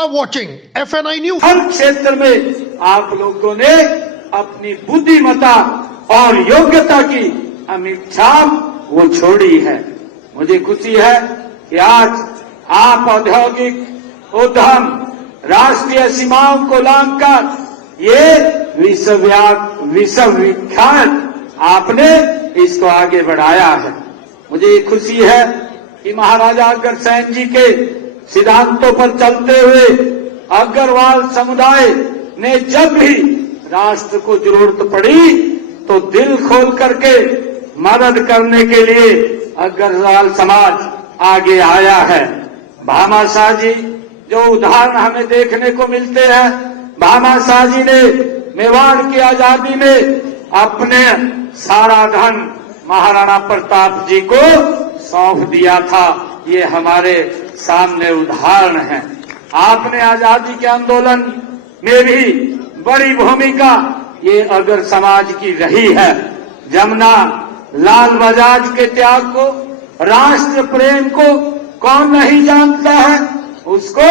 are watching FNI News. हर क्षेत्र में आप लोगों ने अपनी बुद्धिमत्ता और योग्यता की अमिट छाप वो छोड़ी है। मुझे खुशी है कि आज आप औद्योगिक उद्यम राष्ट्रीय सीमाओं को लांघकर ये विश्व विख्यात आपने इसको आगे बढ़ाया है। मुझे खुशी है कि महाराजा अग्रसेन जी के सिद्धांतों पर चलते हुए अग्रवाल समुदाय ने जब भी राष्ट्र को जरूरत पड़ी तो दिल खोल करके मदद करने के लिए अग्रवाल समाज आगे आया है। भामाशाह जी जो उदाहरण हमें देखने को मिलते हैं, भामाशाह जी ने मेवाड़ की आजादी में अपने सारा धन महाराणा प्रताप जी को सौंप दिया था। ये हमारे सामने उदाहरण है। आपने आजादी के आंदोलन में भी बड़ी भूमिका ये अगर समाज की रही है। जमुना लाल बजाज के त्याग को, राष्ट्र प्रेम को कौन नहीं जानता है, उसको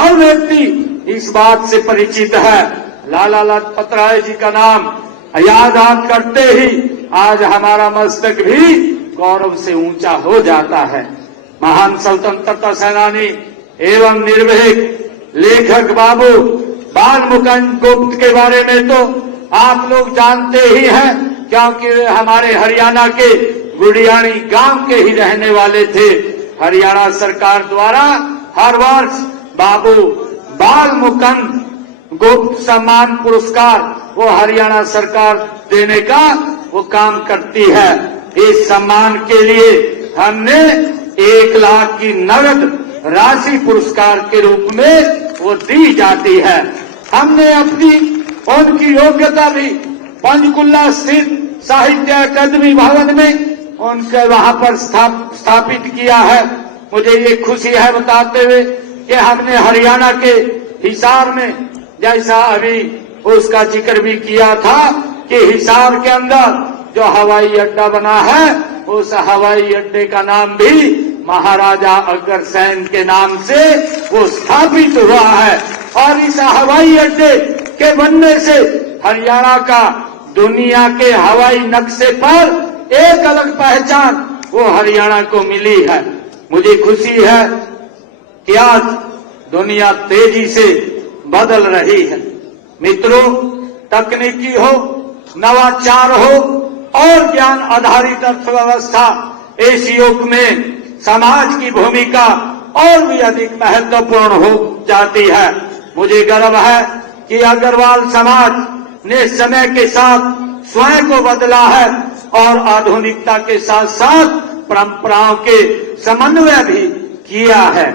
हर व्यक्ति इस बात से परिचित है। लाला लाजपत राय जी का नाम याद करते ही आज हमारा मस्तक भी गौरव से ऊंचा हो जाता है। महान स्वतंत्रता सेनानी एवं निर्भीक लेखक बाबू बाल मुकुंद गुप्त के बारे में तो आप लोग जानते ही हैं, क्योंकि वे हमारे हरियाणा के गुड़ियाणी गांव के ही रहने वाले थे। हरियाणा सरकार द्वारा हर वर्ष बाबू बाल मुकुंद गुप्त सम्मान पुरस्कार वो हरियाणा सरकार देने का वो काम करती है। इस सम्मान के लिए हमने 1 लाख की नगद राशि पुरस्कार के रूप में वो दी जाती है। हमने अपनी उनकी योग्यता भी पंचकुला स्थित साहित्य अकादमी भवन में उनके वहां पर स्थापित किया है। मुझे ये खुशी है बताते हुए कि हमने हरियाणा के हिसार में, जैसा अभी उसका जिक्र भी किया था कि हिसार के अंदर जो हवाई अड्डा बना है, उस हवाई अड्डे का नाम भी महाराजा अग्रसेन के नाम से वो स्थापित हुआ है। और इस हवाई अड्डे के बनने से हरियाणा का दुनिया के हवाई नक्शे पर एक अलग पहचान वो हरियाणा को मिली है। मुझे खुशी है कि आज दुनिया तेजी से बदल रही है। मित्रों, तकनीकी हो, नवाचार हो और ज्ञान आधारित अर्थव्यवस्था, इस युग में समाज की भूमिका और भी अधिक महत्वपूर्ण हो जाती है। मुझे गर्व है कि अग्रवाल समाज ने समय के साथ स्वयं को बदला है और आधुनिकता के साथ साथ परंपराओं के समन्वय भी किया है।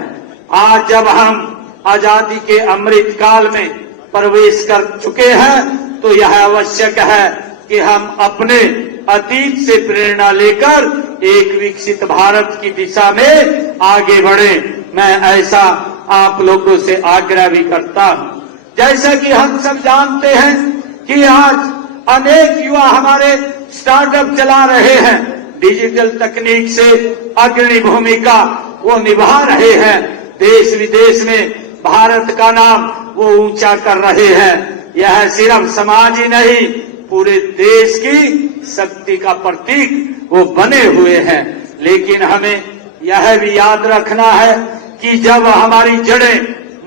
आज जब हम आजादी के अमृत काल में प्रवेश कर चुके हैं तो यह आवश्यक है कि हम अपने अतीत से प्रेरणा लेकर एक विकसित भारत की दिशा में आगे बढ़ें। मैं ऐसा आप लोगों से आग्रह भी करता हूं। जैसा कि हम सब जानते हैं कि आज अनेक युवा हमारे स्टार्टअप चला रहे हैं, डिजिटल तकनीक से अग्रणी भूमिका वो निभा रहे हैं। देश विदेश में भारत का नाम वो ऊंचा कर रहे हैं। यह सिर्फ समाज ही नहीं, पूरे देश की शक्ति का प्रतीक वो बने हुए हैं। लेकिन हमें यह भी याद रखना है कि जब हमारी जड़ें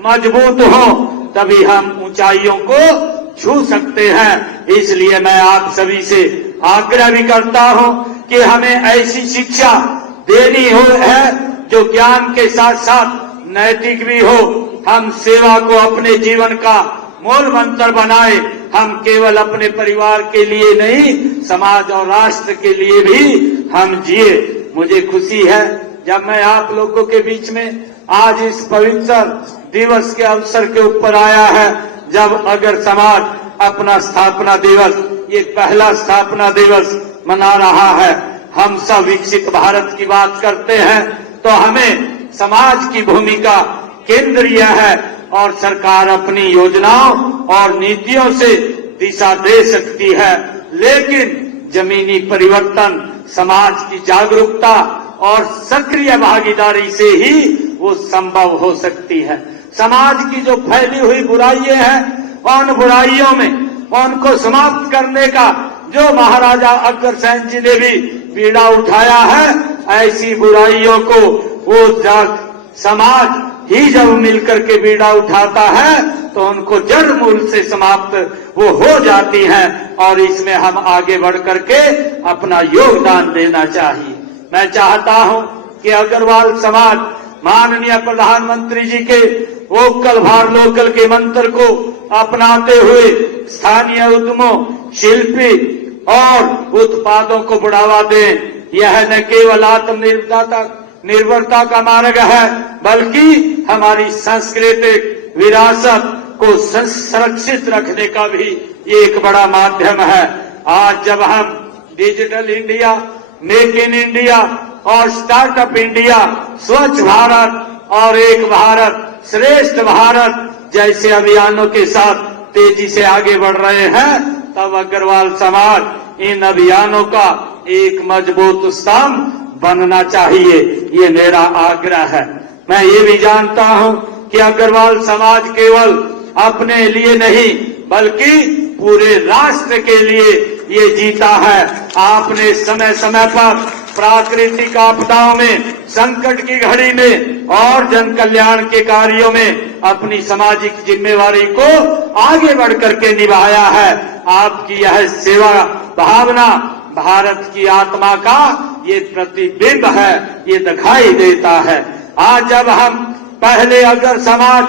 मजबूत हों तभी हम ऊंचाइयों को छू सकते हैं। इसलिए मैं आप सभी से आग्रह भी करता हूं कि हमें ऐसी शिक्षा देनी है जो ज्ञान के साथ साथ नैतिक भी हो। हम सेवा को अपने जीवन का मूल मंत्र बनाए। हम केवल अपने परिवार के लिए नहीं, समाज और राष्ट्र के लिए भी हम जिए। मुझे खुशी है जब मैं आप लोगों के बीच में आज इस पवित्र दिवस के अवसर के ऊपर आया है, जब अगर समाज अपना स्थापना दिवस, ये पहला स्थापना दिवस मना रहा है। हम सब विकसित भारत की बात करते हैं तो हमें समाज की भूमिका केंद्रीय है और सरकार अपनी योजनाओं और नीतियों से दिशा दे सकती है। लेकिन जमीनी परिवर्तन, समाज की जागरूकता और सक्रिय भागीदारी से ही वो संभव हो सकती है। समाज की जो फैली हुई बुराइयां हैं, उन बुराइयों में उनको समाप्त करने का जो महाराजा अग्रसेन जी ने भी बीड़ा उठाया है, ऐसी बुराइयों को वो समाज ही जब मिलकर के बीड़ा उठाता है तो उनको जड़ मूल से समाप्त वो हो जाती हैं, और इसमें हम आगे बढ़ करके अपना योगदान देना चाहिए। मैं चाहता हूं कि अग्रवाल समाज माननीय प्रधानमंत्री जी के वोकल फॉर लोकल के मंत्र को अपनाते हुए स्थानीय उद्यमों, शिल्पी और उत्पादों को बढ़ावा दें। यह न केवल आत्मनिर्भरता का मार्ग है, बल्कि हमारी सांस्कृतिक विरासत को संरक्षित रखने का भी एक बड़ा माध्यम है। आज जब हम digital India, make in India और स्टार्टअप इंडिया, स्वच्छ भारत और एक भारत श्रेष्ठ भारत जैसे अभियानों के साथ तेजी से आगे बढ़ रहे हैं, तब अग्रवाल समाज इन अभियानों का एक मजबूत स्तंभ बनना चाहिए, ये मेरा आग्रह है। मैं ये भी जानता हूं कि अग्रवाल समाज केवल अपने लिए नहीं बल्कि पूरे राष्ट्र के लिए ये जीता है। आपने समय समय पर प्राकृतिक आपदाओं में, संकट की घड़ी में और जन कल्याण के कार्यों में अपनी सामाजिक जिम्मेवारी को आगे बढ़ करके निभाया है। आपकी यह सेवा भावना भारत की आत्मा का ये प्रतिबिंब है, ये दिखाई देता है। आज जब हम पहले अगर समाज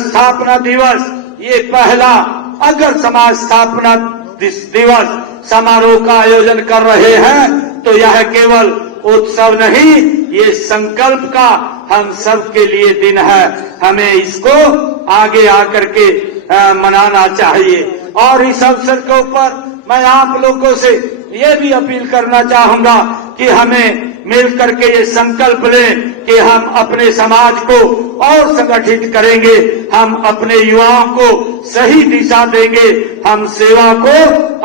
स्थापना दिवस, ये पहला अगर समाज स्थापना दिवस समारोह का आयोजन कर रहे हैं, तो यह केवल उत्सव नहीं, ये संकल्प का हम सब के लिए दिन है। हमें इसको आगे आकर के मनाना चाहिए। और इस अवसर के ऊपर मैं आप लोगों से ये भी अपील करना चाहूंगा कि हमें मिल करके ये संकल्प लें कि हम अपने समाज को और संगठित करेंगे, हम अपने युवाओं को सही दिशा देंगे, हम सेवा को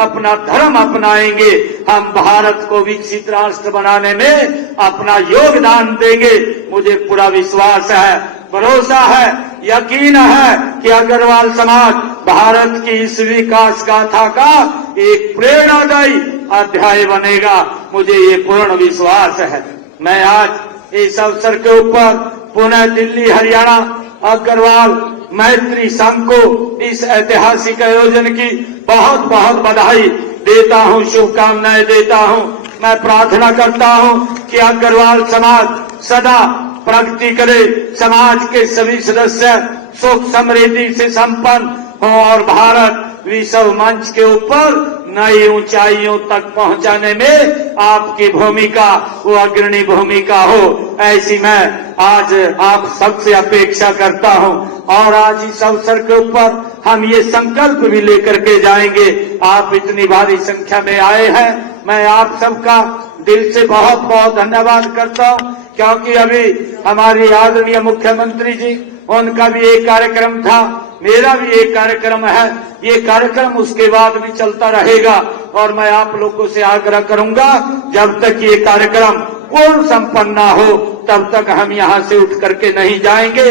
अपना धर्म अपनाएंगे, हम भारत को विकसित राष्ट्र बनाने में अपना योगदान देंगे। मुझे पूरा विश्वास है, भरोसा है, यकीन है कि अग्रवाल समाज भारत की इस विकास गाथा का एक प्रेरणादायी अध्याय बनेगा, मुझे ये पूर्ण विश्वास है। मैं आज इस अवसर के ऊपर पुनः दिल्ली हरियाणा अग्रवाल मैत्री संघ को इस ऐतिहासिक आयोजन की बहुत बहुत बधाई देता हूं, शुभकामनाएं देता हूं। मैं प्रार्थना करता हूं कि अग्रवाल समाज सदा प्रगति करे, समाज के सभी सदस्य सुख समृद्धि से संपन्न हो और भारत विश्व मंच के ऊपर नई ऊंचाइयों तक पहुंचाने में आपकी भूमिका वो अग्रणी भूमिका हो, ऐसी मैं आज आप सबसे अपेक्षा करता हूं। और आज इस अवसर के ऊपर हम ये संकल्प भी लेकर के जाएंगे। आप इतनी भारी संख्या में आए हैं, मैं आप सबका दिल से बहुत बहुत धन्यवाद करता हूं, क्योंकि अभी हमारी आदरणीय मुख्यमंत्री जी, उनका भी एक कार्यक्रम था, मेरा भी एक कार्यक्रम है। ये कार्यक्रम उसके बाद भी चलता रहेगा और मैं आप लोगों से आग्रह करूंगा, जब तक ये कार्यक्रम पूर्ण संपन्न ना हो तब तक हम यहाँ से उठ करके नहीं जाएंगे।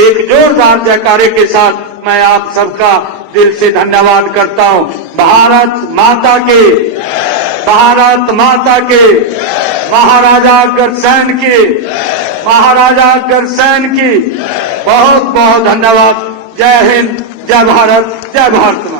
एक जोरदार जयकारे के साथ मैं आप सबका दिल से धन्यवाद करता हूँ। भारत माता के, भारत माता के, महाराजा अग्रसेन की, महाराजा अग्रसेन की बहुत बहुत धन्यवाद। जय हिंद, जय भारत, जय भारत।